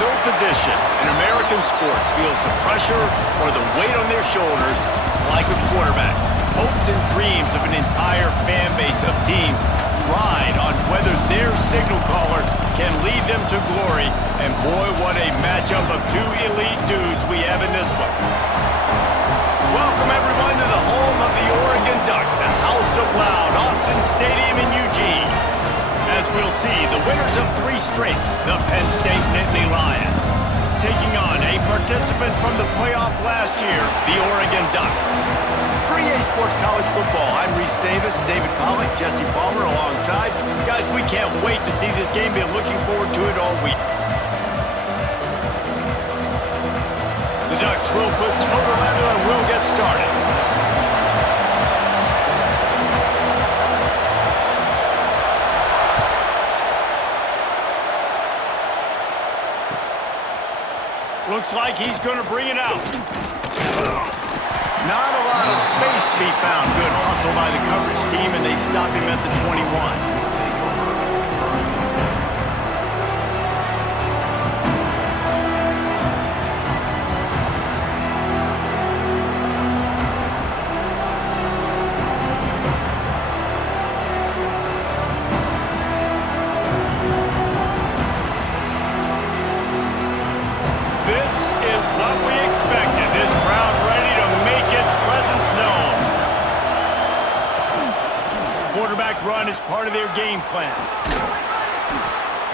No position in American sports feels the pressure or the weight on their shoulders like a quarterback. Hopes and dreams of an entire fan base of teams ride on whether their signal caller can lead them to glory. And boy, what a matchup of two elite dudes we have in this one. Welcome everyone to the home of the Oregon Ducks, the House of Loud, Autzen Stadium in Eugene. As we'll see, the winners of 3 straight, the Penn State Nittany Lions, taking on a participant from the playoff last year, the Oregon Ducks. For EA Sports College Football, I'm Reese Davis, David Pollack, Jesse Palmer alongside. Guys, we can't wait to see this game. Been looking forward to it all week. The Ducks will put total leather and we'll get started. Looks like he's going to bring it out. Not a lot of space to be found. Good hustle by the coverage team, and they stop him at the 21. Run is part of their game plan.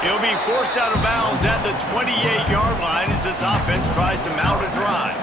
He'll be forced out of bounds at the 28-yard line as this offense tries to mount a drive.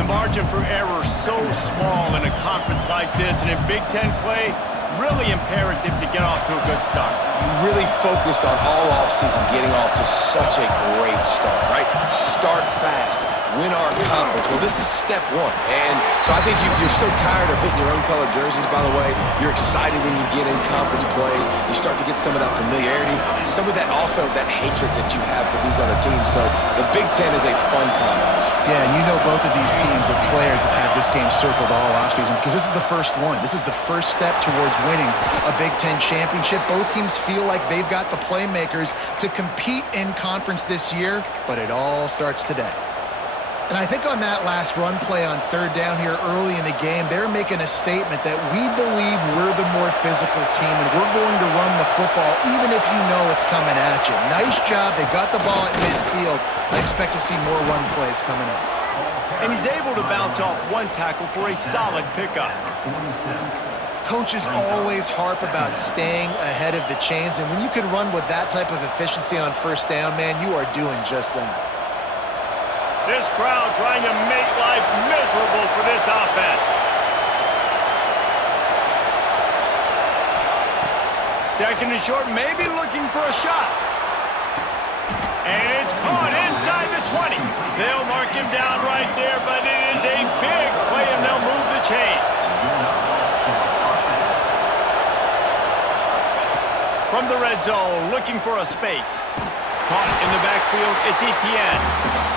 The margin for error so small in a conference like this, and in Big Ten play, really imperative to get off to a good start. You really focus on all offseason getting off to such a great start, right? Start fast. Win our conference. Well, this is step 1. And so I think you're so tired of hitting your own colored jerseys, by the way. You're excited when you get in conference play. You start to get some of that familiarity, some of that also that hatred that you have for these other teams. So the Big Ten is a fun conference. Yeah, and you know both of these teams, the players have had this game circled all offseason because this is the first one. This is the first step towards winning a Big Ten championship. Both teams feel like they've got the playmakers to compete in conference this year, but it all starts today. And I think on that last run play on 3rd down here early in the game, they're making a statement that we believe we're the more physical team and we're going to run the football even if you know it's coming at you. Nice job. They've got the ball at midfield. I expect to see more run plays coming up. And he's able to bounce off one tackle for a solid pickup. Coaches always harp about staying ahead of the chains, and when you can run with that type of efficiency on 1st down, man, you are doing just that. This crowd trying to make life miserable for this offense. Second and short, maybe looking for a shot. And it's caught inside the 20. They'll mark him down right there, but it is a big play, and they'll move the chains. From the red zone, looking for a space. Caught in the backfield, it's Etienne.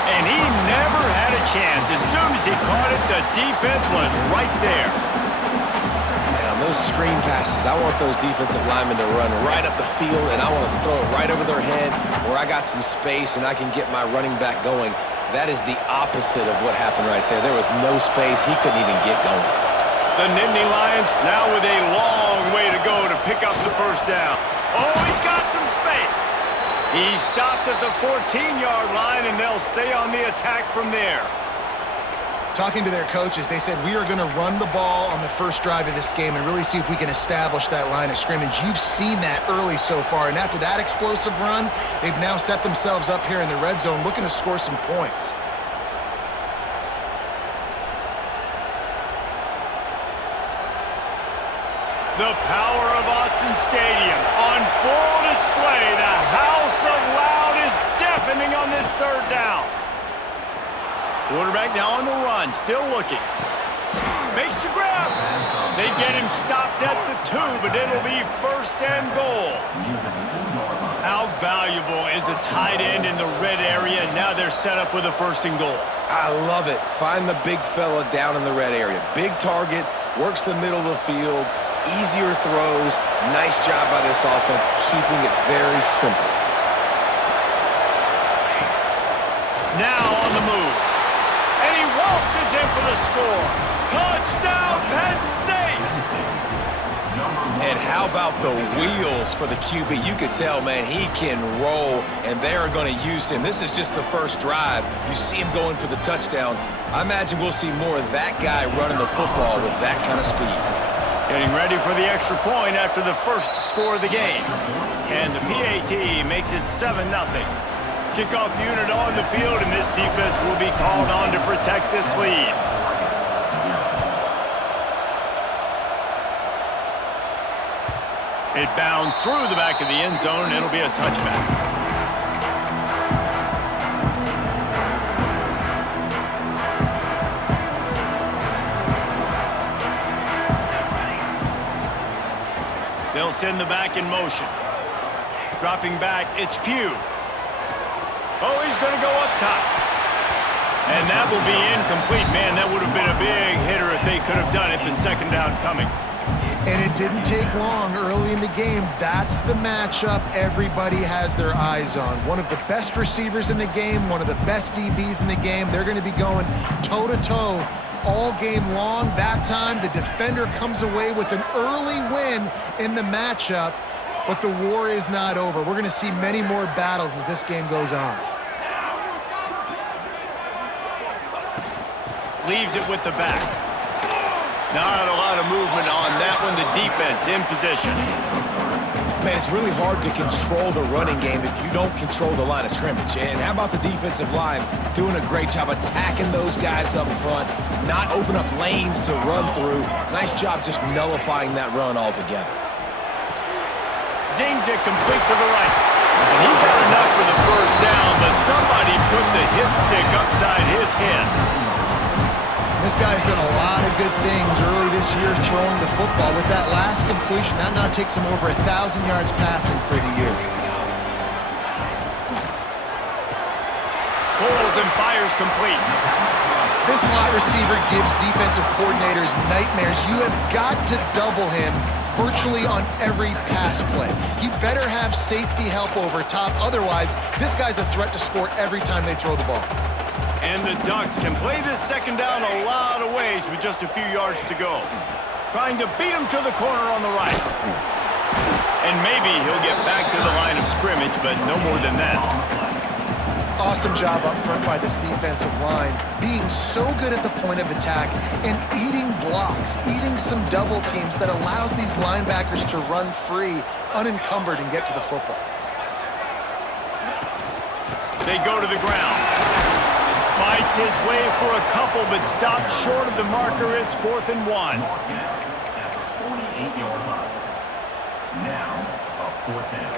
And he never had a chance. As soon as he caught it, the defense was right there. Man, on those screen passes, I want those defensive linemen to run right up the field, and I want to throw it right over their head where I got some space and I can get my running back going. That is the opposite of what happened right there. There was no space. He couldn't even get going. The Nittany Lions now with a long way to go to pick up the 1st down. Oh, he's got some space. He stopped at the 14-yard line, and they'll stay on the attack from there. Talking to their coaches, they said, we are going to run the ball on the first drive of this game and really see if we can establish that line of scrimmage. You've seen that early so far, and after that explosive run, they've now set themselves up here in the red zone looking to score some points. The power of Autzen Stadium on full display. The House of Loud is deafening on this 3rd down. Quarterback now on the run, still looking. Makes the grab. They get him stopped at the 2, but it'll be 1st and goal. How valuable is a tight end in the red area? Now they're set up with a 1st and goal. I love it. Find the big fella down in the red area. Big target, works the middle of the field. Easier throws. Nice job by this offense, keeping it very simple. now on the move. And he waltzes in for the score. Touchdown, Penn State! And how about the wheels for the QB? You could tell, man, he can roll, and they are going to use him. This is just the first drive. You see him going for the touchdown. I imagine we'll see more of that guy running the football with that kind of speed. Getting ready for the extra point after the first score of the game. And the PAT makes it 7-0. Kickoff unit on the field, and this defense will be called on to protect this lead. It bounds through the back of the end zone, and it'll be a touchback. They'll send the back in motion. Dropping back, it's Pugh. Oh, he's going to go up top. And that will be incomplete. Man, that would have been a big hitter if they could have done it. Then second down coming. And it didn't take long early in the game. That's the matchup everybody has their eyes on. One of the best receivers in the game, one of the best DBs in the game. They're going to be going toe-to-toe all game long. That time, the defender comes away with an early win in the matchup, but the war is not over. We're going to see many more battles as this game goes on. Leaves it with the back. Not a lot of movement on that one. The defense in position. Man, it's really hard to control the running game if you don't control the line of scrimmage. And how about the defensive line doing a great job attacking those guys up front, not open up lanes to run through. Nice job just nullifying that run altogether. Zings it complete to the right. And he got enough for the first down, but somebody put the hit stick upside his head. This guy's done a lot of good things early this year throwing the football. With that last completion, that now takes him over 1,000 yards passing for the year. Pulls and fires complete. This slot receiver gives defensive coordinators nightmares. You have got to double him virtually on every pass play. He better have safety help over top. Otherwise, this guy's a threat to score every time they throw the ball. And the Ducks can play this second down a lot of ways with just a few yards to go. Trying to beat him to the corner on the right. And maybe he'll get back to the line of scrimmage, but no more than that. Awesome job up front by this defensive line, being so good at the point of attack and eating blocks, eating some double teams that allows these linebackers to run free, unencumbered, and get to the football. They go to the ground. Fights his way for a couple, but stopped short of the marker. It's 4th and 1. 48-yard line. Now, a 4th down.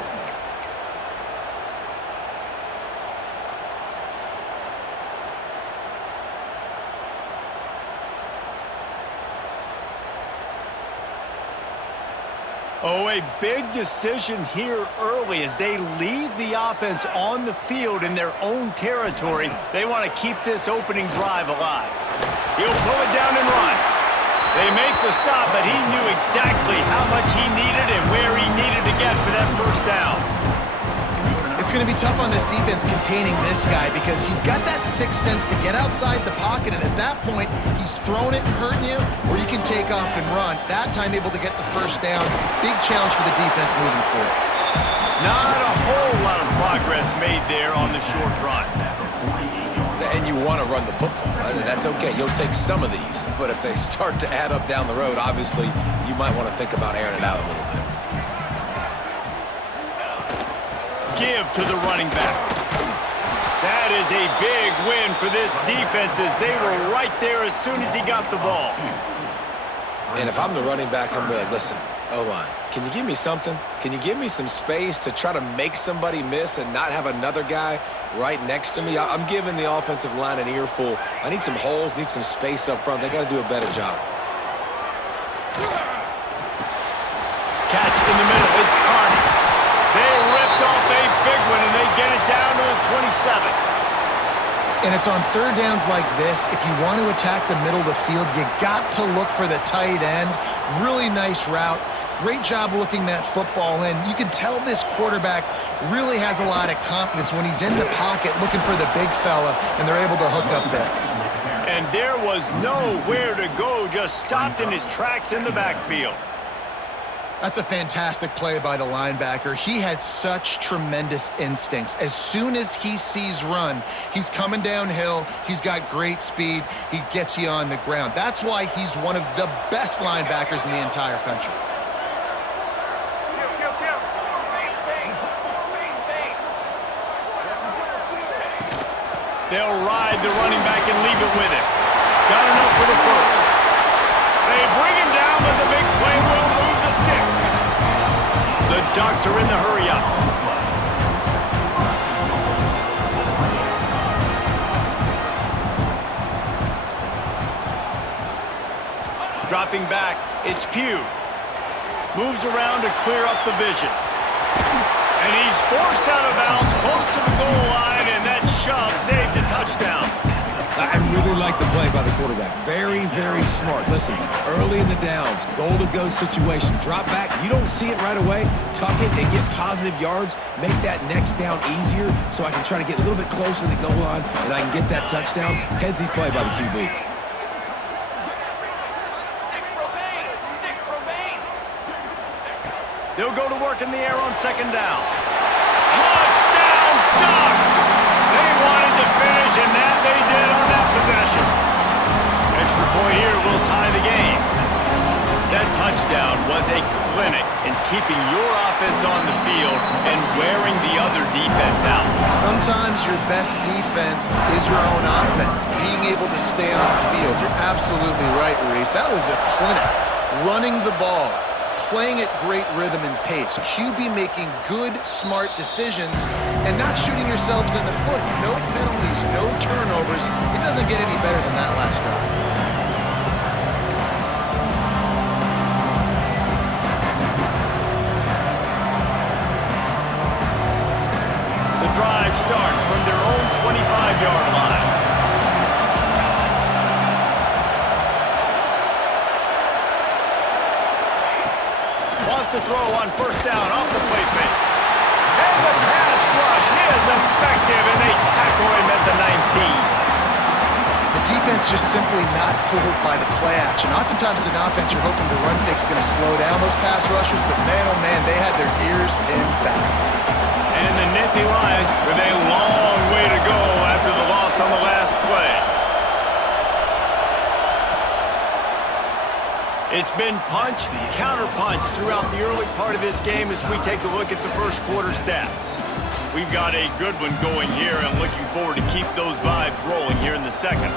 Oh, a big decision here early as they leave the offense on the field in their own territory. They want to keep this opening drive alive. He'll pull it down and run. They make the stop, but he knew exactly how much he needed and where he needed to get for that first down. It's going to be tough on this defense containing this guy because he's got that sixth sense to get outside the pocket, and at that point, he's throwing it and hurting you, or you can take off and run. That time able to get the first down. Big challenge for the defense moving forward. Not a whole lot of progress made there on the short run. And you want to run the football. That's okay. You'll take some of these. But if they start to add up down the road, obviously, you might want to think about airing it out a little bit. Give to the running back. That is a big win for this defense as they were right there as soon as he got the ball. And if I'm the running back, I'm like, listen, O-line, can you give me something? Can you give me some space to try to make somebody miss and not have another guy right next to me? I'm giving the offensive line an earful. I need some holes, need some space up front. They got to do a better job. Catch in the middle. It's Carney. They ripped off a big one, and they get it down to the 27. And it's on third downs like this. If you want to attack the middle of the field, you got to look for the tight end. Really nice route. Great job looking that football in. You can tell this quarterback really has a lot of confidence when he's in the pocket looking for the big fella, and they're able to hook up there. And there was nowhere to go, just stopped in his tracks in the backfield. That's a fantastic play by the linebacker. He has such tremendous instincts. As soon as he sees run, he's coming downhill. He's got great speed. He gets you on the ground. That's why he's one of the best linebackers in the entire country. They'll ride the running back and leave it with him. Got enough for the first. They bring him down, but the big play will move the sticks. The Ducks are in the hurry-up. Dropping back, it's Pugh. Moves around to clear up the vision. And he's forced out of bounds, close to the goal line, and that shove saved a touchdown. I really like the play by the quarterback. Very, very smart. Listen, early in the downs, goal-to-go situation. Drop back. You don't see it right away. Tuck it and get positive yards. Make that next down easier so I can try to get a little bit closer to the goal line and I can get that touchdown. Headsy play by the QB. They'll go to work in the air on second down. Touchdown, Ducks! They wanted to finish, and that they did on that possession. Extra point here will tie the game. That touchdown was a clinic in keeping your offense on the field and wearing the other defense out. Sometimes your best defense is your own offense, being able to stay on the field. You're absolutely right, Reese. That was a clinic. Running the ball, playing at great rhythm and pace. QB making good, smart decisions and not shooting yourselves in the foot. No penalties, no turnovers. It doesn't get any better than that last drive. The drive starts from their own 25-yard line. To throw on first down off the play fake. And the pass rush is effective, and they tackle him at the 19. The defense just simply not fooled by the play action. Oftentimes, an offense, you're hoping the run fake's going to slow down those pass rushers, but man, oh man, they had their ears pinned back. And the Nittany Lions with a long way to go after the loss on the last play. It's been punch, counter-punch throughout the early part of this game as we take a look at the first quarter stats. We've got a good one going here and looking forward to keep those vibes rolling here in the second.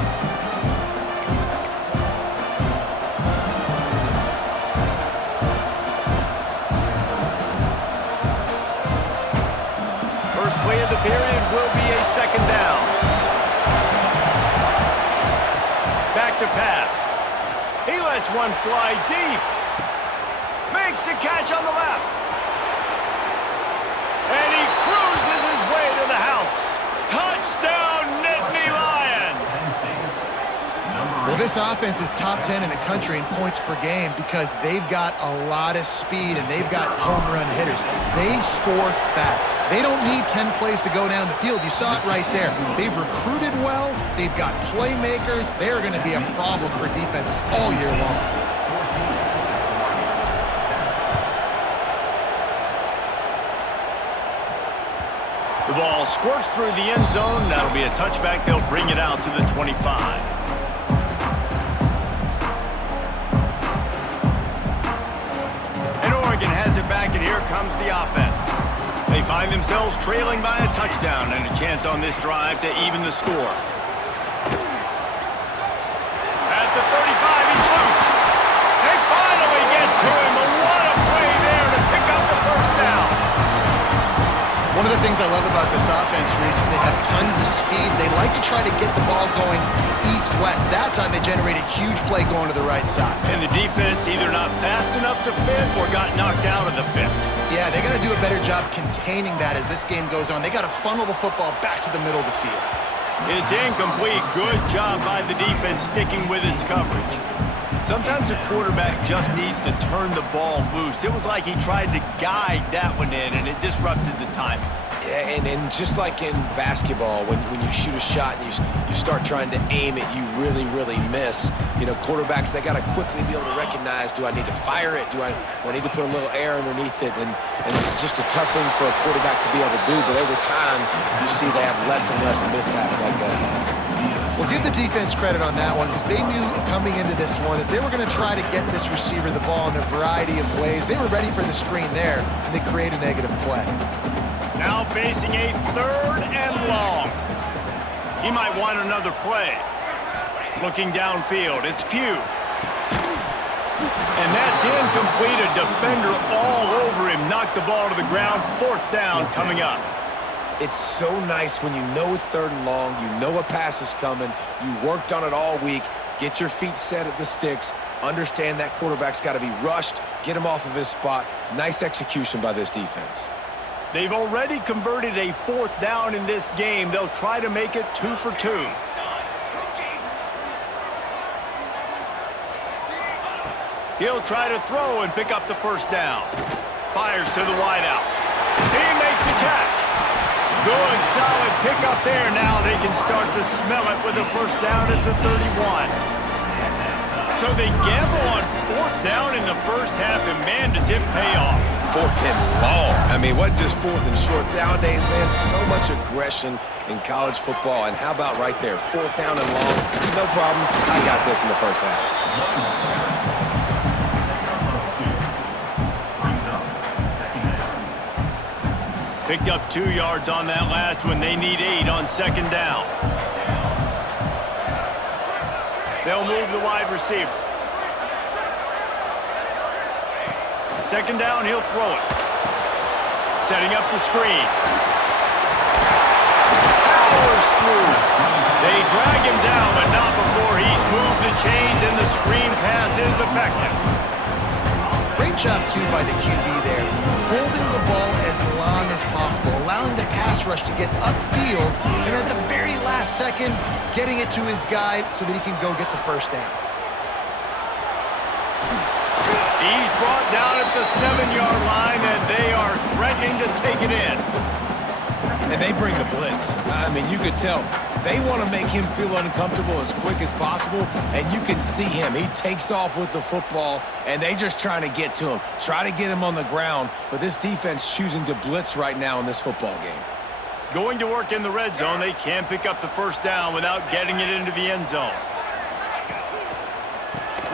First play of the period will be a second down. Back to pass. He lets one fly deep. Makes the catch on the left. And he cruises his way to the house. Touchdown, Nittany Lions! Well, this offense is top 10 in the country in points per game because they've got a lot of speed and they've got home run hitters. They score fast. They don't need 10 plays to go down the field. You saw it right there. They've recruited well. They've got playmakers. They're going to be a problem for defenses all year long. The ball squirts through the end zone. That'll be a touchback. They'll bring it out to the 25. Has it back, and here comes the offense. They find themselves trailing by a touchdown and a chance on this drive to even the score. At the 35, he's loose. They finally get to him, but what a play there to pick up the first down. One of the things I love about this offense, Reese, is they have tons of speed. They like to try to get the ball going east-west. That time they generate a huge play going to the right side. And the defense either not fast enough to fit or got knocked out of the fit. Yeah, they got to do a better job containing that as this game goes on. They got to funnel the football back to the middle of the field. It's incomplete. Good job by the defense sticking with its coverage. Sometimes a quarterback just needs to turn the ball loose. It was like he tried to guide that one in, and it disrupted the timing. Yeah, and just like in basketball, when you shoot a shot and you start trying to aim it, you really, really miss. You know, quarterbacks, they got to quickly be able to recognize, do I need to fire it? Do I need to put a little air underneath it? And it's just a tough thing for a quarterback to be able to do. But over time, you see they have less and less mishaps like that. Well, give the defense credit on that one because they knew coming into this one that they were going to try to get this receiver the ball in a variety of ways. They were ready for the screen there, and they create a negative play. Now facing a 3rd and long. He might want another play. Looking downfield, it's Pugh. And that's incomplete. A defender all over him. Knocked the ball to the ground. 4th down coming up. It's so nice when you know it's 3rd and long, you know a pass is coming, you worked on it all week, get your feet set at the sticks, understand that quarterback's got to be rushed, get him off of his spot. Nice execution by this defense. They've already converted a 4th down in this game. They'll try to make it 2 for 2. He'll try to throw and pick up the 1st down. Fires to the wideout. He makes the catch. Good, solid pickup there. Now they can start to smell it with the 1st down at the 31. So they gamble on 4th down in the first half, and man, does it pay off. 4th and long. I mean, what just 4th and short? Nowadays, man, so much aggression in college football. And how about right there, 4th down and long? No problem. I got this in the first half. Picked up 2 yards on that last one. They need 8 on 2nd down. They'll move the wide receiver. 2nd down, he'll throw it. Setting up the screen. Powers through. They drag him down, but not before he's moved the chains, and the screen pass is effective. Great job, too, by the QB there, holding the ball as long as possible, allowing the pass rush to get upfield, and at the very last second, getting it to his guy so that he can go get the 1st down. He's brought down at the 7-yard line, and they are threatening to take it in. And they bring the blitz. I mean, you could tell they want to make him feel uncomfortable as quick as possible, and you can see him. He takes off with the football, and they just trying to get to him, try to get him on the ground, but this defense choosing to blitz right now in this football game. Going to work in the red zone. They can't pick up the 1st down without getting it into the end zone.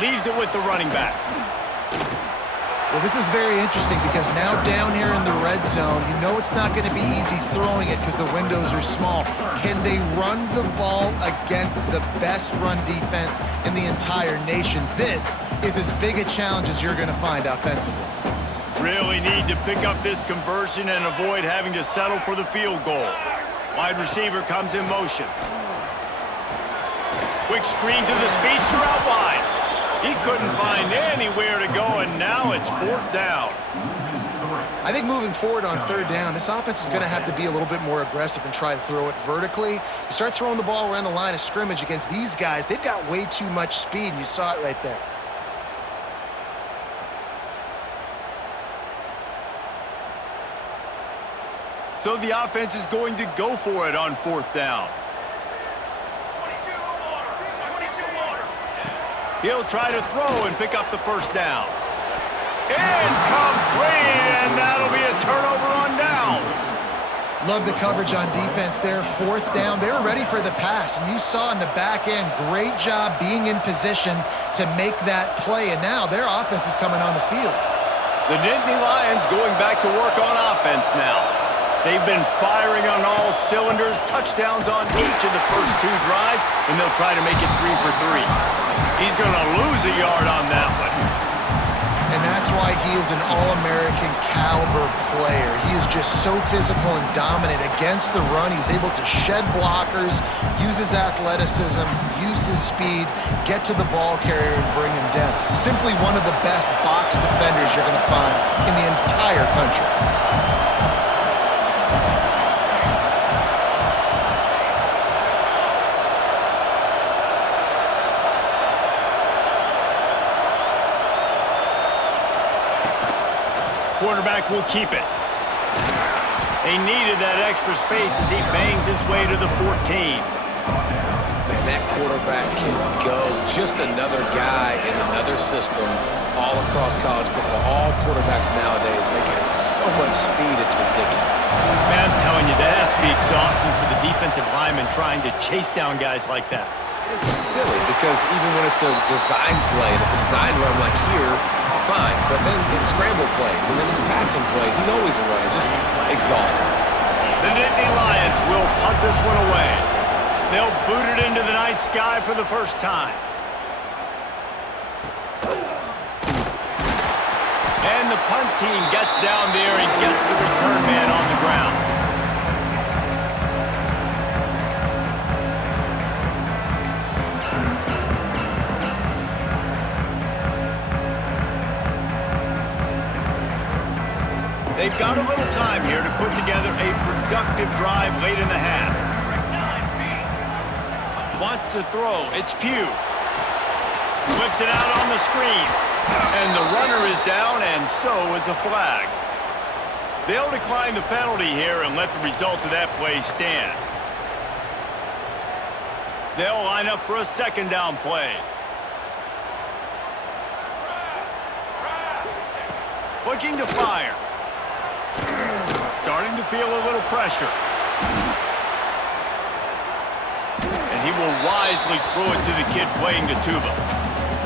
Leaves it with the running back. Well, this is very interesting because now down here in the red zone, you know it's not going to be easy throwing it because the windows are small. Can they run the ball against the best run defense in the entire nation? This is as big a challenge as you're going to find offensively. Really need to pick up this conversion and avoid having to settle for the field goal. Wide receiver comes in motion. Quick screen to the speedster out wide. He couldn't find anywhere to go, and now it's 4th down. I think moving forward on 3rd down, this offense is going to have to be a little bit more aggressive and try to throw it vertically. You start throwing the ball around the line of scrimmage against these guys, they've got way too much speed, and you saw it right there. So the offense is going to go for it on 4th down. He'll try to throw and pick up the 1st down. Incomplete, and that'll be a turnover on downs. Love the coverage on defense there. 4th down, they were ready for the pass, and you saw in the back end, great job being in position to make that play, and now their offense is coming on the field. The Nittany Lions going back to work on offense now. They've been firing on all cylinders, touchdowns on each of the first 2 drives, and they'll try to make it 3 for 3. He's going to lose a yard on that one. And that's why he is an All-American caliber player. He is just so physical and dominant against the run. He's able to shed blockers, use his athleticism, use his speed, get to the ball carrier and bring him down. Simply one of the best box defenders you're going to find in the entire country. quarterback will keep it. They needed that extra space as he bangs his way to the 14. Man, that quarterback can go. Just another guy in another system all across college football. All quarterbacks nowadays, they got so much speed, it's ridiculous. Man, I'm telling you, that has to be exhausting for the defensive lineman trying to chase down guys like that. It's silly because even when it's a design play and it's a design run like here, fine, but then it's scramble plays and then it's passing plays. He's always a runner, just exhausting. The Nittany Lions will punt this one away. They'll boot it into the night sky for the first time. And the punt team gets down there and gets the return man on the ground. They've got a little time here to put together a productive drive late in the half. Wants to throw. It's Pugh. Flips it out on the screen. And the runner is down, and so is a flag. They'll decline the penalty here and let the result of that play stand. They'll line up for a second down play. Looking to fire. Starting to feel a little pressure. And he will wisely throw it to the kid playing the tuba.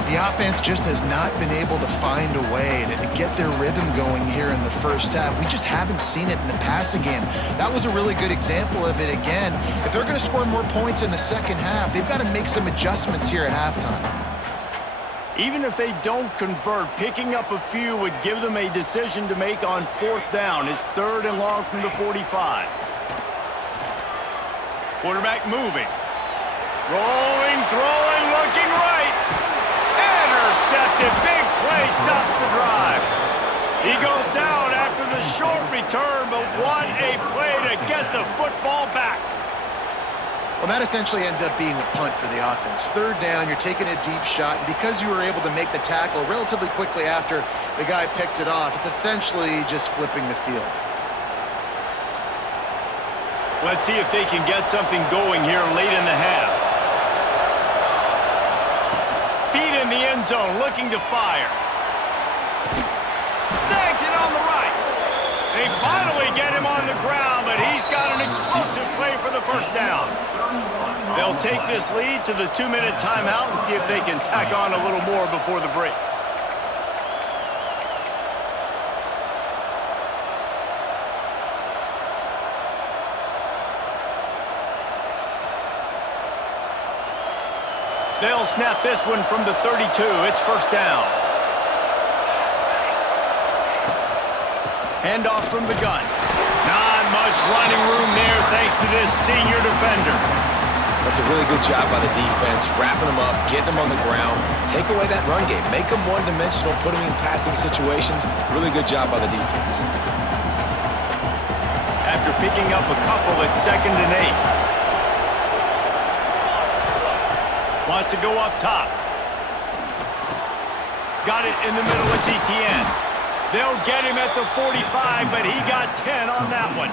The offense just has not been able to find a way to get their rhythm going here in the first half. We just haven't seen it in the passing game. That was a really good example of it again. If they're going to score more points in the second half, they've got to make some adjustments here at halftime. Even if they don't convert, picking up a few would give them a decision to make on fourth down. It's 3rd and long from the 45. Quarterback moving. Rolling, throwing, looking right. Intercepted. Big play stops the drive. He goes down after the short return, but what a play to get the football back. Well, that essentially ends up being a punt for the offense. 3rd down, you're taking a deep shot, and because you were able to make the tackle relatively quickly after the guy picked it off, it's essentially just flipping the field. Let's see if they can get something going here late in the half. Feet in the end zone, looking to fire. Snags it on the right. They finally get him on the ground, but he's got an explosive play for the first down. They'll take this lead to the 2-minute timeout and see if they can tack on a little more before the break. They'll snap this one from the 32. It's first down. Handoff from the gun. Not much running room there thanks to this senior defender. That's a really good job by the defense, wrapping them up, getting them on the ground, take away that run game, make them one-dimensional, put them in passing situations. Really good job by the defense. After picking up a couple, it's 2nd and 8. Wants to go up top. Got it in the middle, it's Etienne. They'll get him at the 45, but he got 10 on that one.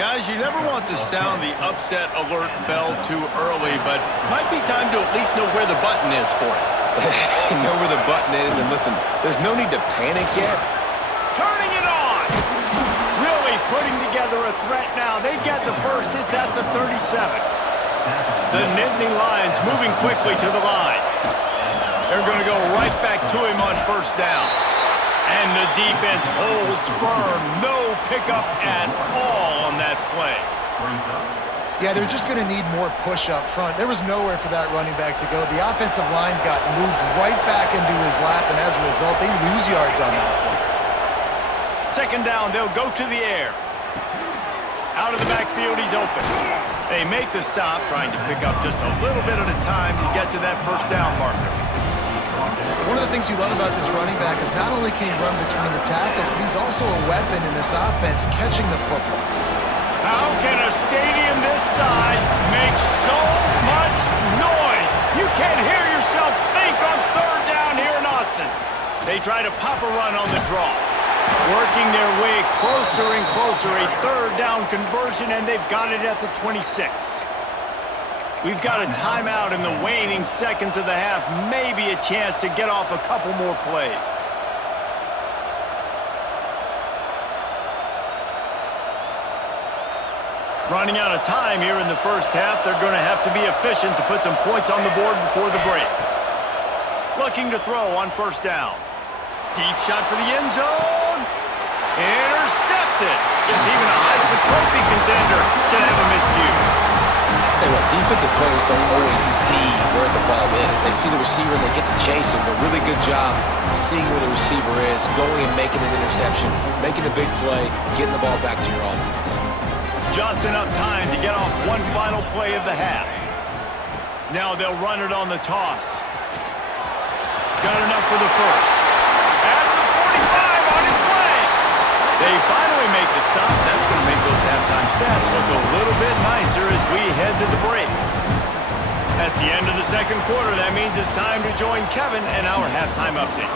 Guys, you never want to sound the upset alert bell too early, but might be time to at least know where the button is for it. Know where the button is, and listen, there's no need to panic yet. Turning it on! Really putting together a threat now. They get the first, it's at the 37. The Nittany Lions moving quickly to the line. They're going to go right back to him on first down. And the defense holds firm. No pickup at all on that play. Yeah, they're just going to need more push up front. There was nowhere for that running back to go. The offensive line got moved right back into his lap, and as a result, they lose yards on that play. 2nd down, they'll go to the air. Out of the backfield, he's open. They make the stop, trying to pick up just a little bit at a time to get to that first down marker. One of the things you love about this running back is not only can he run between the tackles, but he's also a weapon in this offense catching the football. How can a stadium this size make so much noise? You can't hear yourself think on 3rd down here in Autzen. They try to pop a run on the draw. Working their way closer and closer, a third down conversion, and they've got it at the 26. We've got a timeout in the waning seconds of the half, maybe a chance to get off a couple more plays. Running out of time here in the first half, they're going to have to be efficient to put some points on the board before the break. Looking to throw on first down. Deep shot for the end zone. Intercepted. Yes, even a Heisman Trophy contender can have a miscue. Tell you what, defensive players don't always see where the ball is. They see the receiver and they get to chase him. A really good job seeing where the receiver is, going and making an interception, making a big play, getting the ball back to your offense. Just enough time to get off one final play of the half. Now they'll run it on the toss. Got enough for the first. At the 45 on its way. They finally make the stop. That's going to make those halftime stats look a little bit nicer as we head to the break. That's the end of the second quarter. That means it's time to join Kevin and our halftime update.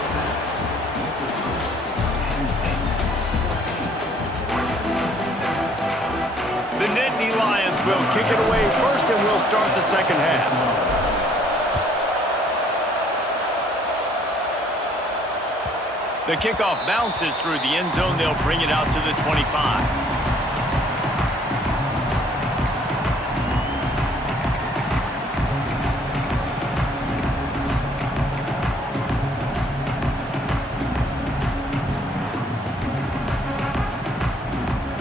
The Nittany Lions will kick it away first, and we'll start the second half. The kickoff bounces through the end zone. They'll bring it out to the 25.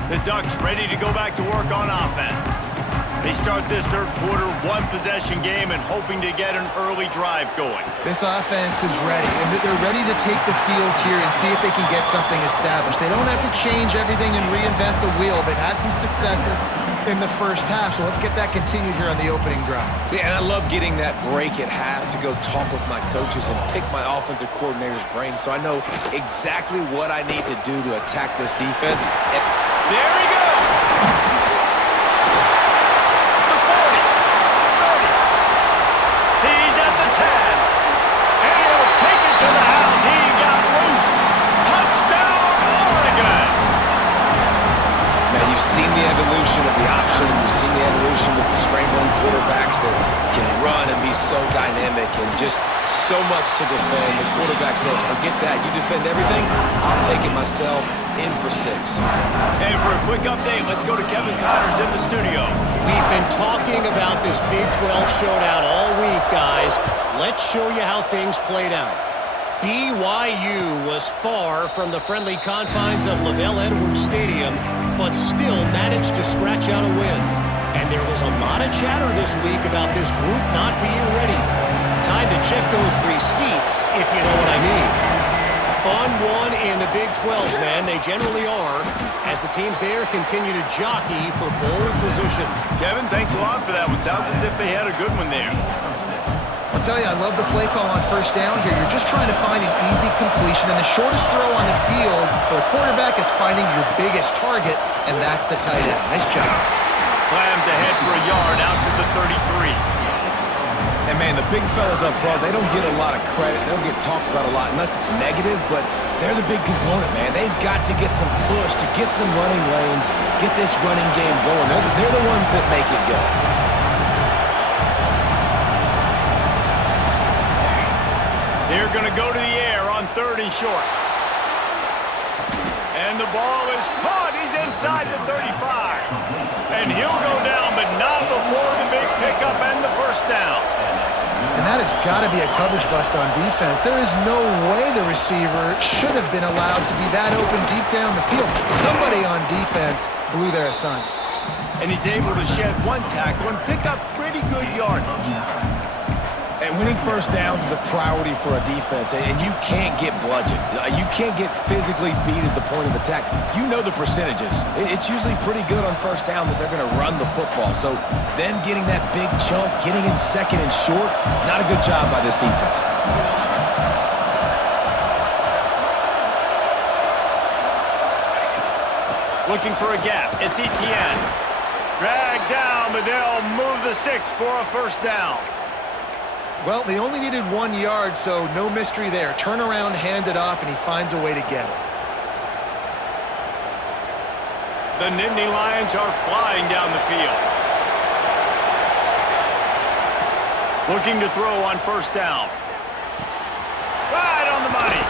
The Ducks ready to go back to work on offense. They start this third quarter one-possession game and hoping to get an early drive going. This offense is ready, and they're ready to take the field here and see if they can get something established. They don't have to change everything and reinvent the wheel. They've had some successes in the first half, so let's get that continued here on the opening drive. Yeah, and I love getting that break at half to go talk with my coaches and pick my offensive coordinator's brain so I know exactly what I need to do to attack this defense. There he goes! The 40, 30. He's at the 10. And he'll take it to the house. He got loose. Touchdown, Oregon! Now, you've seen the evolution of the option, and you've seen the evolution with scrambling quarterbacks that can run and be so dynamic and just so much to defend. The quarterback says, forget that. You defend everything, I'll take it myself. In for 6. And for a quick update, let's go to Kevin Connors in the studio. We've been talking about this Big 12 showdown all week, guys. Let's show you how things played out. BYU was far from the friendly confines of LaVell Edwards Stadium, but still managed to scratch out a win. And there was a lot of chatter this week about this group not being ready. Time to check those receipts, if you know what I mean. Fun one in the Big 12, man. They generally are, as the teams there continue to jockey for bowl position. Kevin, thanks a lot for that one. Sounds as if they had a good one there. I'll tell you, I love the play call on first down here. You're just trying to find an easy completion, and the shortest throw on the field for the quarterback is finding your biggest target, and that's the tight end. Nice job. Slams ahead for a yard out to the 33. And, man, the big fellas up front, they don't get a lot of credit. They don't get talked about a lot unless it's negative, but they're the big component, man. They've got to get some push, to get some running lanes, get this running game going. They're the ones that make it go. They're going to go to the air on 3rd and short. And the ball is caught. He's inside the 35. And he'll go down, but not before the big pickup and the first down. And that has got to be a coverage bust on defense. There is no way the receiver should have been allowed to be that open deep down the field. Somebody on defense blew their assignment. And he's able to shed one tackle and pick up pretty good yardage. And winning first downs is a priority for a defense, and you can't get bludgeoned. You can't get physically beat at the point of attack. You know the percentages. It's usually pretty good on first down that they're going to run the football. So them getting that big chunk, getting in 2nd and short, not a good job by this defense. Looking for a gap. It's Etienne. Dragged down, but they'll move the sticks for a first down. Well, they only needed 1 yard, so no mystery there. Turn around, hand it off, and he finds a way to get it. The Nittany Lions are flying down the field. Looking to throw on first down. Right on the money.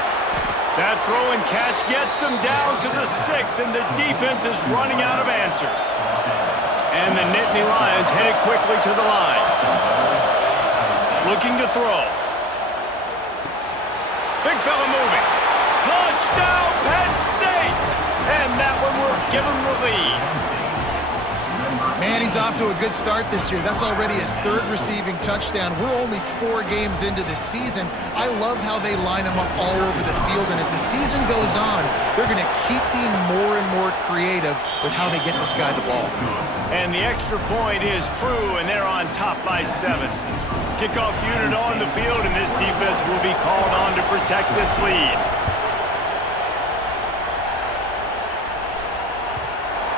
That throw and catch gets them down to the 6, and the defense is running out of answers. And the Nittany Lions headed quickly to the line. Looking to throw. Big fella moving. Touchdown, Penn State! And that one will give them the lead. Man, he's off to a good start this year. That's already his 3rd receiving touchdown. We're only 4 games into this season. I love how they line him up all over the field, and as the season goes on, they're going to keep being more and more creative with how they get this guy the ball. And the extra point is true, and they're on top by 7. Kickoff unit on the field, and this defense will be called on to protect this lead.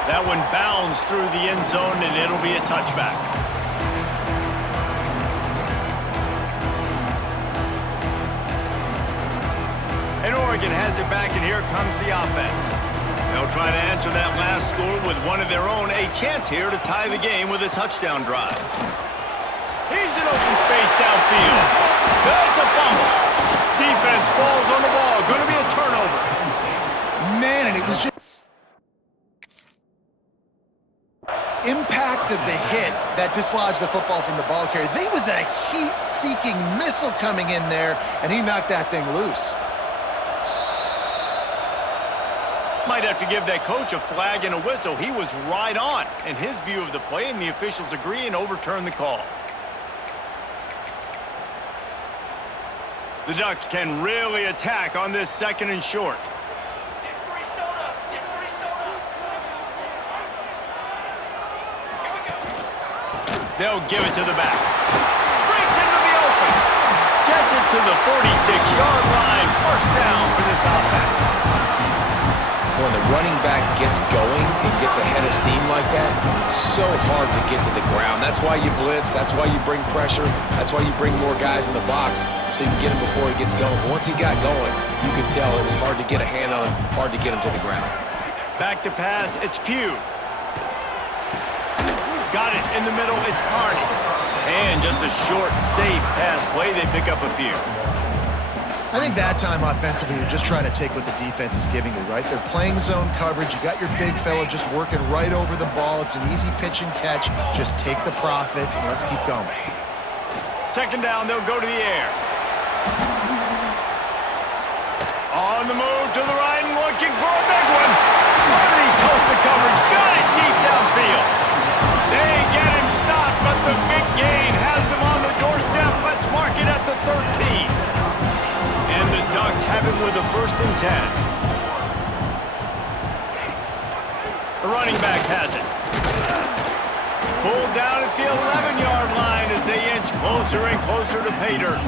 That one bounds through the end zone, and it'll be a touchback. And Oregon has it back, and here comes the offense. They'll try to answer that last score with one of their own. A chance here to tie the game with a touchdown drive. He's in open space downfield. That's a fumble. Defense falls on the ball. Going to be a turnover. Man, and it was just impact of the hit that dislodged the football from the ball carrier. There was a heat-seeking missile coming in there, and he knocked that thing loose. Might have to give that coach a flag and a whistle. He was right on in his view of the play, and the officials agree and overturn the call. The Ducks can really attack on this 2nd and short. They'll give it to the back. Breaks into the open. Gets it to the 46-yard line. First down for this offense. When the running back gets going and gets ahead of steam like that, so hard to get to the ground. That's why you blitz. That's why you bring pressure. That's why you bring more guys in the box so you can get him before he gets going. But once he got going, you could tell it was hard to get a hand on him, hard to get him to the ground. Back to pass. It's Pugh. Got it in the middle. It's Carney. And just a short, safe pass play. They pick up a few. I think that time offensively, you're just trying to take what the defense is giving you, right? They're playing zone coverage. You got your big fella just working right over the ball. It's an easy pitch and catch. Just take the profit and let's keep going. 2nd down, they'll go to the air. On the move to the right and looking for a big one. Carney toasts the coverage. Got it deep downfield. They get him stopped, but the big gain has them on the doorstep. Let's mark it at the 13. And the Ducks have it with a 1st and 10. The running back has it. Pulled down at the 11-yard line as they inch closer and closer to pay dirt.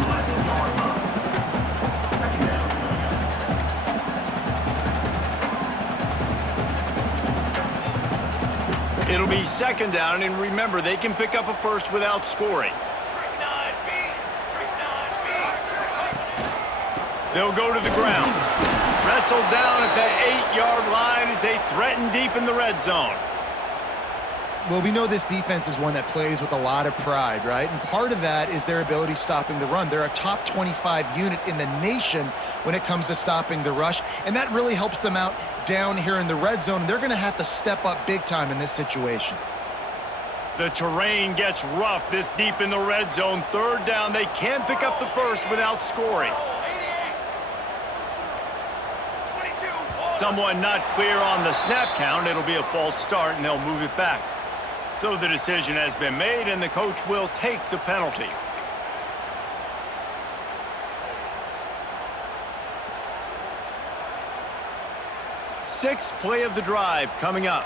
It'll be 2nd down, and remember, they can pick up a 1st without scoring. They'll go to the ground. Wrestled down at the 8-yard line as they threaten deep in the red zone. Well, we know this defense is one that plays with a lot of pride, right? And part of that is their ability stopping the run. They're a top 25 unit in the nation when it comes to stopping the rush, and that really helps them out down here in the red zone. They're going to have to step up big time in this situation. The terrain gets rough this deep in the red zone. 3rd down, they can pick up the 1st without scoring. Someone not clear on the snap count. It'll be a false start, and they'll move it back. So the decision has been made, and the coach will take the penalty. Sixth play of the drive coming up.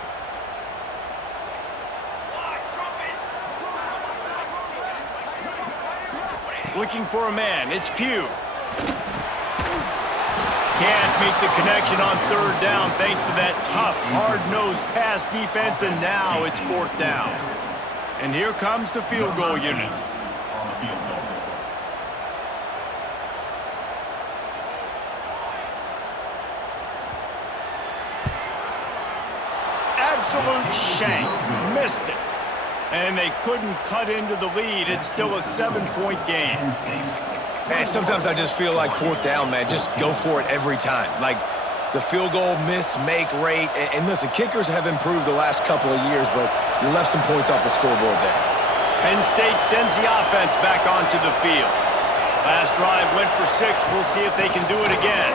Looking for a man. It's Pugh. Can't make the connection on 3rd down thanks to that tough, hard-nosed pass defense, and now it's 4th down. And here comes the field goal unit. shank. Missed it. And they couldn't cut into the lead. It's still a 7-point game. Man, sometimes I just feel like fourth down, man. Just go for it every time. Like the field goal miss-make rate. And listen, kickers have improved the last couple of years, but you left some points off the scoreboard there. Penn State sends the offense back onto the field. Last drive went for 6. We'll see if they can do it again.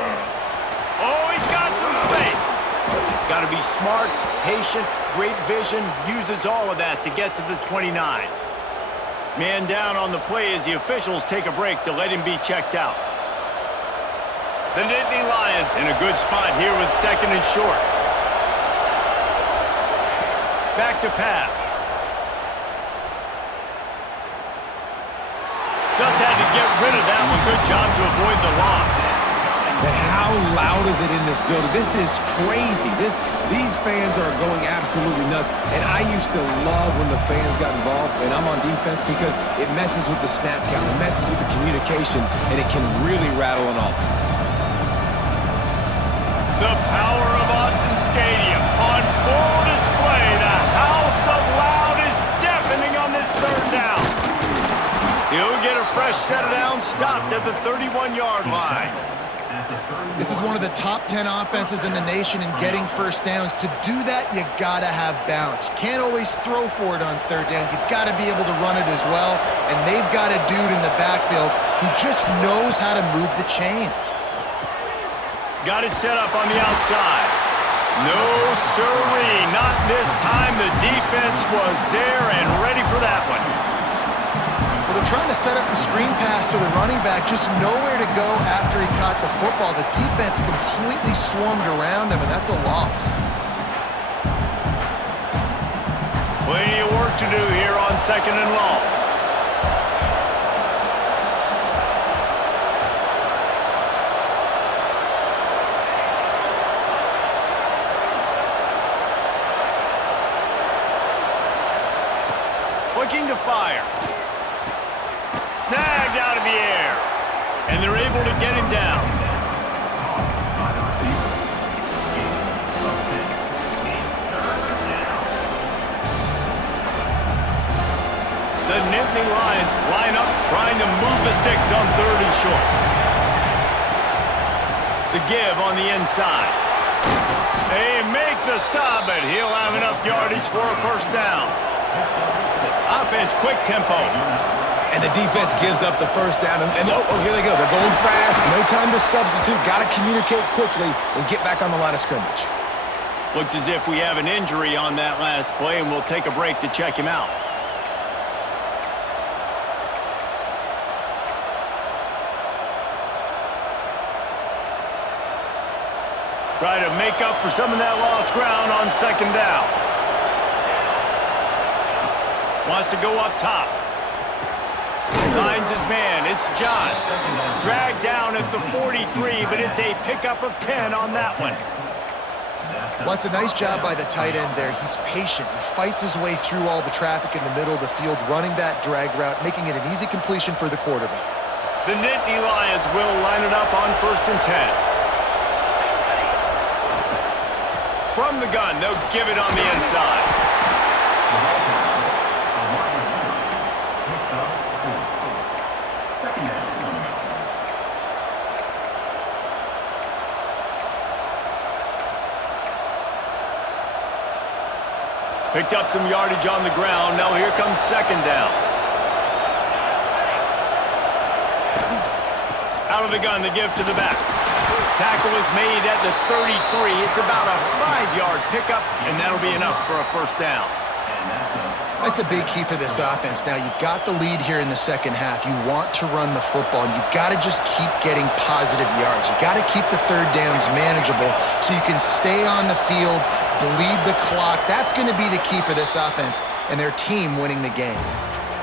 Oh, he's got some space. Got to be smart, patient, great vision. Uses all of that to get to the 29. Man down on the play as the officials take a break to let him be checked out. The Nittany Lions in a good spot here with 2nd and short. Back to pass. Just had to get rid of that one. Good job to avoid the loss. But how loud is it in this building? This is crazy. These fans are going absolutely nuts. And I used to love when the fans got involved, and I'm on defense, because it messes with the snap count, it messes with the communication, and it can really rattle an offense. The power of Autzen Stadium on full display. The house of loud is deafening on this 3rd down. He'll get a fresh set of downs stopped at the 31-yard line. This is one of the top 10 offenses in the nation in getting first downs. To do that, you got to have bounce. You can't always throw for it on 3rd down. You've got to be able to run it as well. And they've got a dude in the backfield who just knows how to move the chains. Got it set up on the outside. No sirree, not this time. The defense was there and ready for that one. Well, they're trying to set up the screen pass to the running back, just nowhere to go after he caught the football. The defense completely swarmed around him, and that's a loss. Plenty of work to do here on 2nd and long. Looking to fire. Snagged out of the air. And they're able to get him down. The Nittany Lions line up trying to move the sticks on 3rd and short. The give on the inside. They make the stop, but he'll have enough yardage for a first down. Offense, quick tempo. And the defense gives up the first down. And here they go. They're going fast. No time to substitute. Got to communicate quickly and get back on the line of scrimmage. Looks as if we have an injury on that last play, and we'll take a break to check him out. Try to make up for some of that lost ground on 2nd down. Wants to go up top. Finds his man. It's John. Dragged down at the 43, but it's a pickup of 10 on that one. Well, it's a nice job by the tight end there. He's patient. He fights his way through all the traffic in the middle of the field, running that drag route, making it an easy completion for the quarterback. The Nittany Lions will line it up on 1st and 10. From the gun, they'll give it on the inside. Picked up some yardage on the ground. Now here comes 2nd down. Out of the gun to give to the back. Tackle is made at the 33. It's about a 5-yard pickup, and that'll be enough for a first down. That's a big key for this offense. Now, you've got the lead here in the second half. You want to run the football, and you've got to just keep getting positive yards. You've got to keep the 3rd downs manageable so you can stay on the field, bleed the clock. That's going to be the key for this offense and their team winning the game.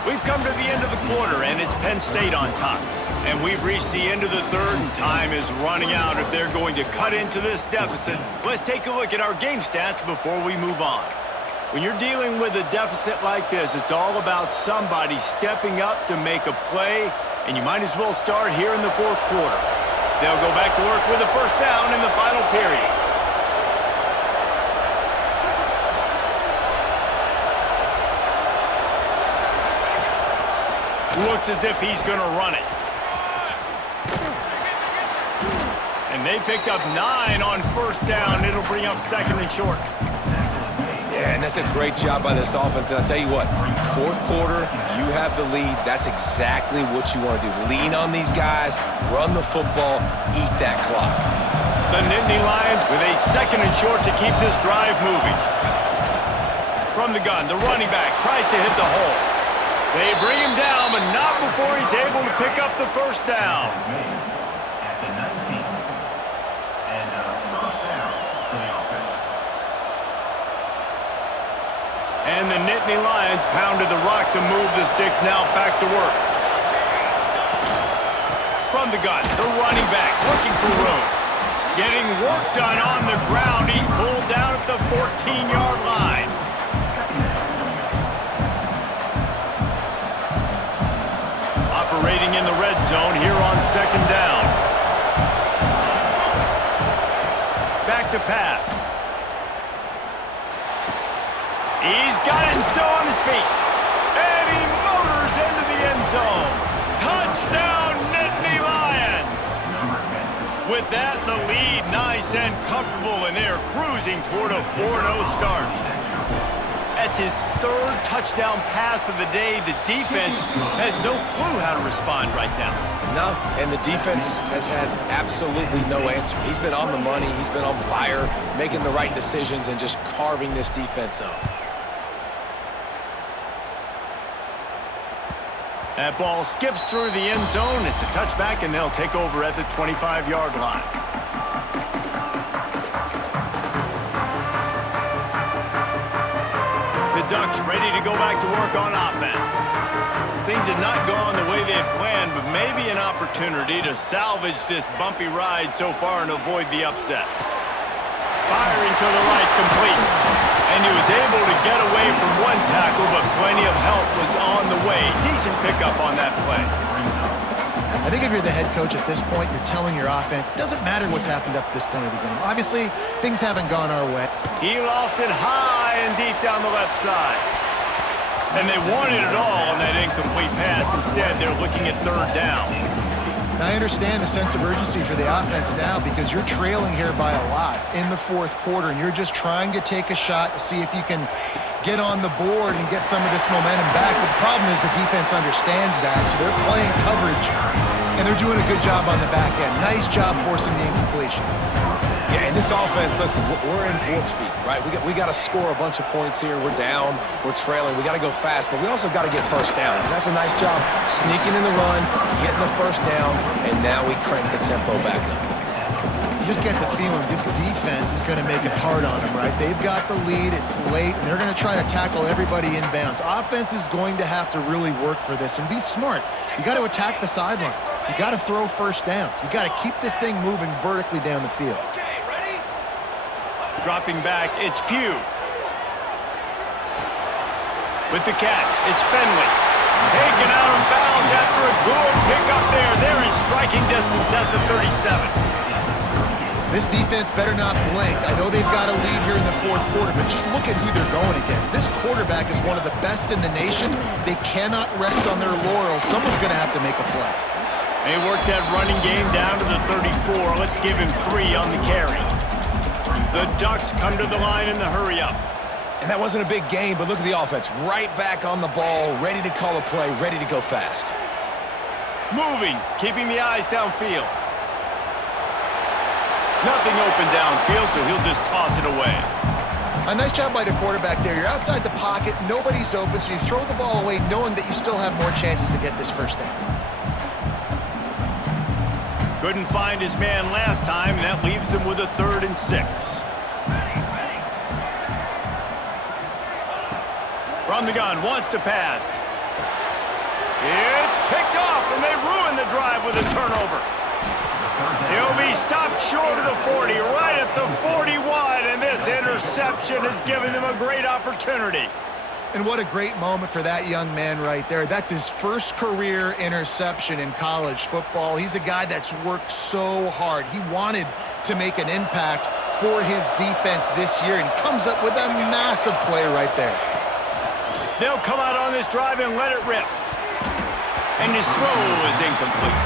We've come to the end of the quarter, and it's Penn State on top. And we've reached the end of the 3rd, and time is running out if they're going to cut into this deficit. Let's take a look at our game stats before we move on. When you're dealing with a deficit like this, it's all about somebody stepping up to make a play, and you might as well start here in the 4th quarter. They'll go back to work with a first down in the final period. Looks as if he's going to run it. And they picked up 9 on first down. It'll bring up second and short. Yeah, and that's a great job by this offense. And I'll tell you what, fourth quarter, you have the lead. That's exactly what you want to do. Lean on these guys, run the football, eat that clock. The Nittany Lions with a second and short to keep this drive moving. From the gun, the running back tries to hit the hole. They bring him down, but not before he's able to pick up the first down. At the 19. And first down for the offense. And the Nittany Lions pounded the rock to move the sticks, now back to work. From the gun, the running back looking for room. Getting work done on the ground. He's pulled down at the 14-yard line. Operating in the red zone here on second down. Back to pass. He's got it and still on his feet. And he motors into the end zone. Touchdown, Nittany Lions. With that, the lead nice and comfortable, and they're cruising toward a 4-0 start. That's his third touchdown pass of the day. The defense has no clue how to respond right now. No, and the defense has had absolutely no answer. He's been on the money. He's been on fire, making the right decisions and just carving this defense up. That ball skips through the end zone. It's a touchback, and they'll take over at the 25-yard line. The Ducks ready to go back to work on offense. Things had not gone the way they had planned, but maybe an opportunity to salvage this bumpy ride so far and avoid the upset. Firing to the right, complete. And he was able to get away from one tackle, but plenty of help was on the way. Decent pickup on that play. I think if you're the head coach at this point, you're telling your offense, it doesn't matter what's happened up to this point of the game. Obviously, things haven't gone our way. He lofted high and deep down the left side. And they wanted it all on that incomplete pass. Instead, they're looking at third down. And I understand the sense of urgency for the offense now because you're trailing here by a lot in the fourth quarter, and you're just trying to take a shot to see if you can get on the board and get some of this momentum back. But the problem is the defense understands that, so they're playing coverage, and they're doing a good job on the back end. Nice job forcing the incompletion. Yeah, and this offense, listen, we're in warp speed, right? We got to score a bunch of points here. We're down, we're trailing. We got to go fast, but we also got to get first down. And that's a nice job sneaking in the run, getting the first down, and now we crank the tempo back up. You just get the feeling this defense is going to make it hard on them, right? They've got the lead, it's late, and they're going to try to tackle everybody inbounds. Offense is going to have to really work for this and be smart. You got to attack the sidelines. You got to throw first downs. You got to keep this thing moving vertically down the field. Dropping back, it's Pugh. With the catch, it's Fenley. Taken out of bounds after a good pickup there. They're in striking distance at the 37. This defense better not blink. I know they've got a lead here in the fourth quarter, but just look at who they're going against. This quarterback is one of the best in the nation. They cannot rest on their laurels. Someone's going to have to make a play. They worked that running game down to the 34. Let's give him 3 on the carry. The Ducks come to the line in the hurry-up. And that wasn't a big gain, but look at the offense. Right back on the ball, ready to call a play, ready to go fast. Moving, keeping the eyes downfield. Nothing open downfield, so he'll just toss it away. A nice job by the quarterback there. You're outside the pocket, nobody's open, so you throw the ball away knowing that you still have more chances to get this first down. Couldn't find his man last time, and that leaves him with a 3rd and 6. From the gun, wants to pass. It's picked off, and they ruin the drive with a turnover. He'll be stopped short of the 40, right at the 41, and this interception has given them a great opportunity. And what a great moment for that young man right there. That's his first career interception in college football. He's a guy that's worked so hard. He wanted to make an impact for his defense this year and comes up with a massive play right there. They'll come out on this drive and let it rip. and his throw is incomplete.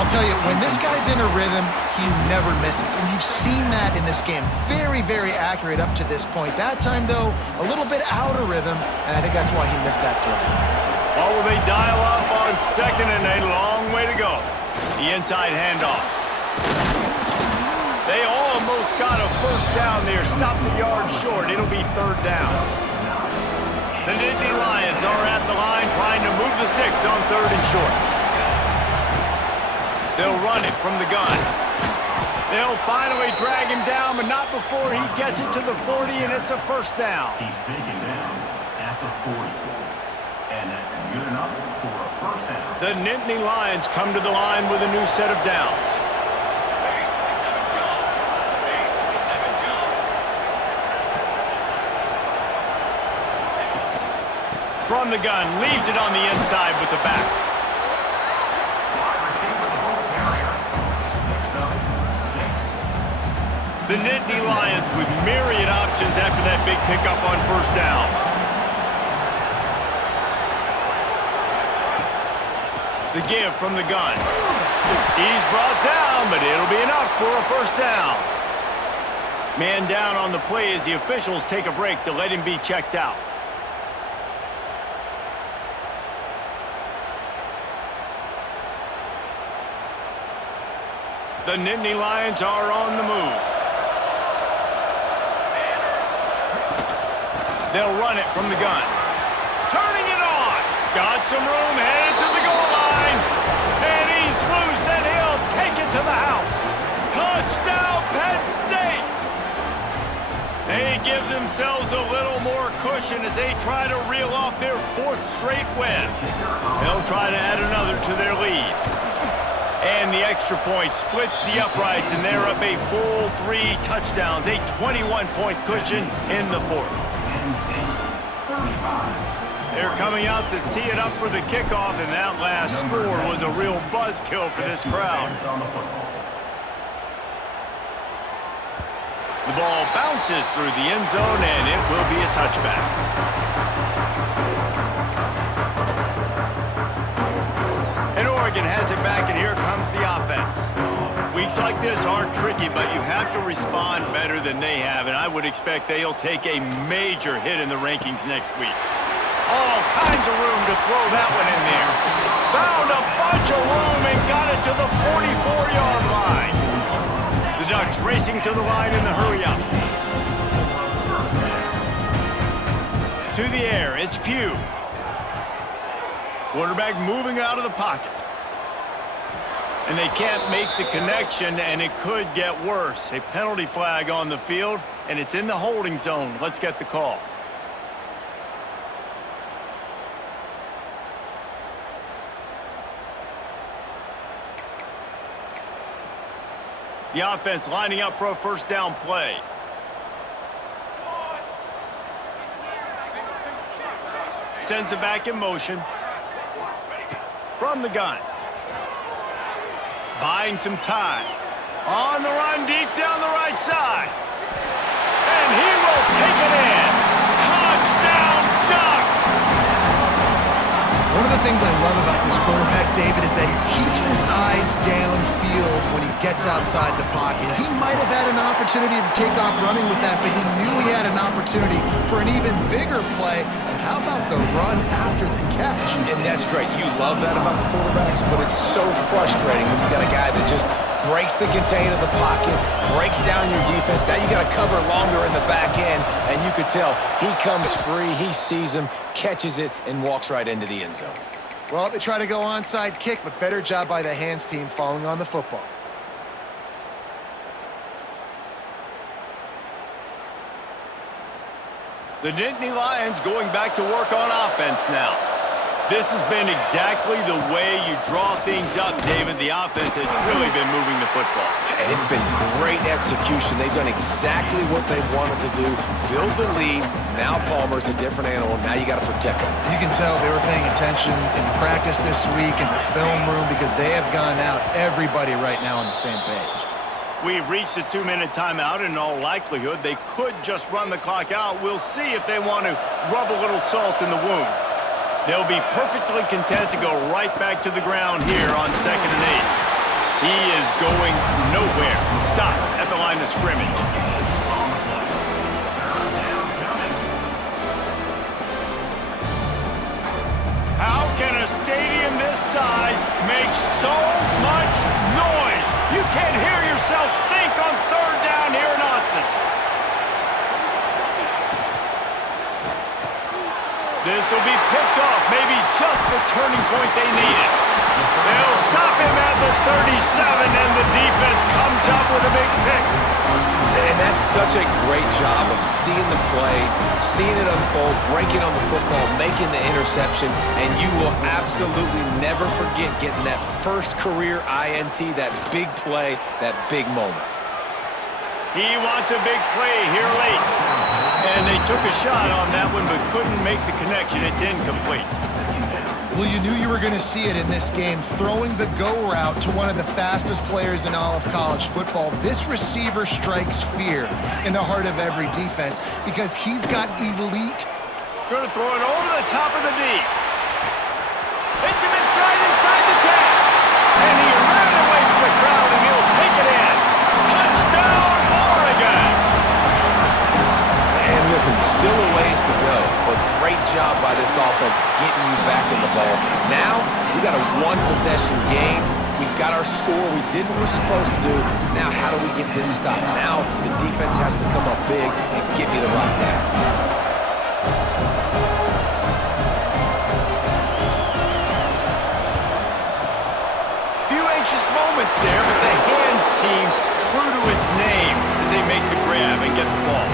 I'll tell you, when this guy's in a rhythm, he never misses. And you've seen that in this game. Very, very accurate up to this point. That time, though, a little bit out of rhythm, and I think that's why he missed that throw. Or will they dial up on second and a long way to go? The inside handoff. They almost got a first down there. Stopped a yard short. It'll be third down. The Nittany Lions are at the line trying to move the sticks on third and short. They'll run it from the gun. They'll finally drag him down, but not before he gets it to the 40, and it's a first down. He's taken down at the 40. And that's good enough for a first down. The Nittany Lions come to the line with a new set of downs. From the gun, leaves it on the inside with the back. The Nittany Lions with myriad options after that big pickup on first down. The give from the gun. He's brought down, but it'll be enough for a first down. Man down on the play as the officials take a break to let him be checked out. The Nittany Lions are on the move. They'll run it from the gun. Turning it on. Got some room, headed to the goal line. And he's loose, and he'll take it to the house. Touchdown, Penn State! They give themselves a little more cushion as they try to reel off their fourth straight win. They'll try to add another to their lead. And the extra point splits the uprights, and they're up a full 3 touchdowns, a 21-point cushion in the fourth. They're coming out to tee it up for the kickoff, and that last score was a real buzzkill for this crowd. The ball bounces through the end zone, and it will be a touchback. And Oregon has it back, and here comes the offense. Weeks like this are tricky, but you have to respond better than they have, and I would expect they'll take a major hit in the rankings next week. All kinds of room to throw that one in there. Found a bunch of room and got it to the 44-yard line. The Ducks racing to the line in the hurry up. To the air, it's Pugh. Quarterback moving out of the pocket. And they can't make the connection, and it could get worse. A penalty flag on the field, and it's in the holding zone. Let's get the call. The offense lining up for a first down play. Sends it back in motion. From the gun. Buying some time. On the run deep down the right side. And he will take it in. Touchdown, Ducks! One of the things I love about this quarterback, David, is that he keeps his eyes downfield when he gets outside the pocket. He might have had an opportunity to take off running with that, but he knew he had an opportunity for an even bigger play. And how about the run after the catch? And that's great. You love that about the quarterbacks, but it's so frustrating when you got a guy that just breaks the contain of the pocket, breaks down your defense. Now you got to cover longer in the back end, and you could tell he comes free, he sees him, catches it, and walks right into the end zone. Well, they try to go onside kick, but better job by the hands team falling on the football. The Nittany Lions going back to work on offense now. This has been exactly the way you draw things up, David. The offense has really been moving the football. And it's been great execution. They've done exactly what they've wanted to do. Build the lead. Now Palmer's a different animal. Now you got to protect him. You can tell they were paying attention in practice this week in the film room because they have gone out, everybody right now on the same page. We've reached a 2-minute timeout, and in all likelihood, they could just run the clock out. We'll see if they want to rub a little salt in the wound. They'll be perfectly content to go right back to the ground here on 2nd and 8. He is going nowhere. Stop at the line of scrimmage. How can a stadium this size make so much noise? You can't hear yourself think on 3rd down here in Austin. This will be picked off, maybe just the turning point they needed. They'll stop him at the 37, and the defense comes up with a big pick. And that's such a great job of seeing the play, seeing it unfold, breaking on the football, making the interception, and you will absolutely never forget getting that first career INT, that big play, that big moment. He wants a big play here late. And they took a shot on that one, but couldn't make the connection. It's incomplete. Well, you knew you were going to see it in this game, throwing the go route to one of the fastest players in all of college football. This receiver strikes fear in the heart of every defense because he's got elite. Going to throw it over the top of the knee. Hits him in stride inside the 10. And he ran away from the crowd, and he'll take it in. Touchdown, Oregon! And listen, still a ways to go, but great job by this offense getting you back in the ball. Now, we got a one-possession game. We got our score. We did what we're supposed to do. Now, how do we get this stopped? Now, the defense has to come up big and get me the rock back. Few anxious moments there, but the hands team true to its name as they make the grab and get the ball.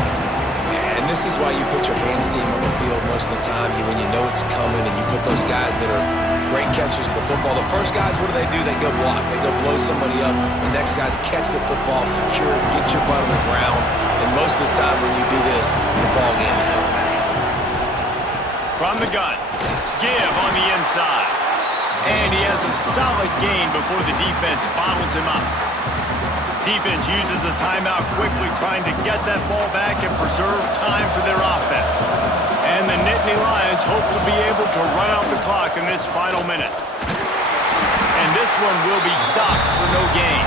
And this is why you put your hands team on the field most of the time when you know it's coming, and you put those guys that are great catchers of the football. The first guys, what do? They go block. They go blow somebody up. The next guys catch the football, secure it, get your butt on the ground. And most of the time when you do this, the ball game is over. From the gun, give on the inside. And he has a solid gain before the defense bottles him up. Defense uses a timeout quickly, trying to get that ball back and preserve time for their offense. And the Nittany Lions hope to be able to run out the clock in this final minute. And this one will be stopped for no gain.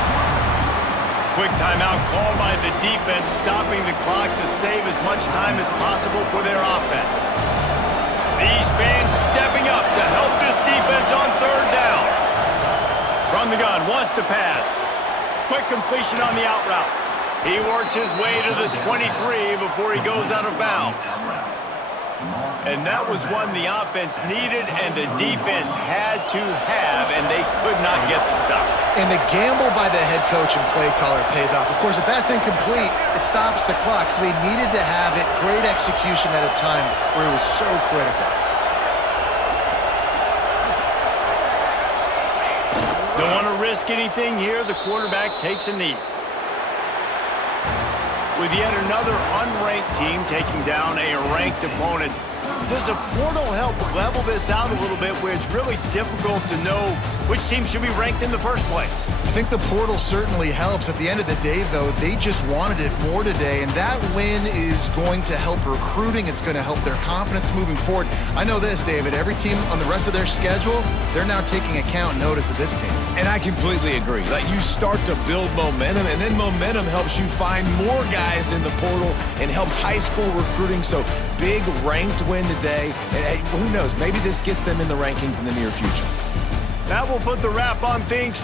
Quick timeout called by the defense, stopping the clock to save as much time as possible for their offense. These fans stepping up to help this defense on 3rd down. From the gun, wants to pass. Quick completion on the out route. He works his way to the 23 before he goes out of bounds. And that was one the offense needed and the defense had to have, and they could not get the stop. And the gamble by the head coach and play caller pays off. Of course, if that's incomplete, it stops the clock. So they needed to have it. Great execution at a time where it was so critical. Don't want to risk anything here. The quarterback takes a knee. With yet another unranked team taking down a ranked opponent, does a portal help level this out a little bit where it's really difficult to know which team should be ranked in the first place? I think the portal certainly helps. At the end of the day, though, they just wanted it more today, and that win is going to help recruiting. It's going to help their confidence moving forward. I know this, David, every team on the rest of their schedule, they're now taking account and notice of this team. And I completely agree. Like, you start to build momentum, and then momentum helps you find more guys in the portal and helps high school recruiting. So big ranked win today, and who knows, maybe this gets them in the rankings in the near future. That will put the wrap on things for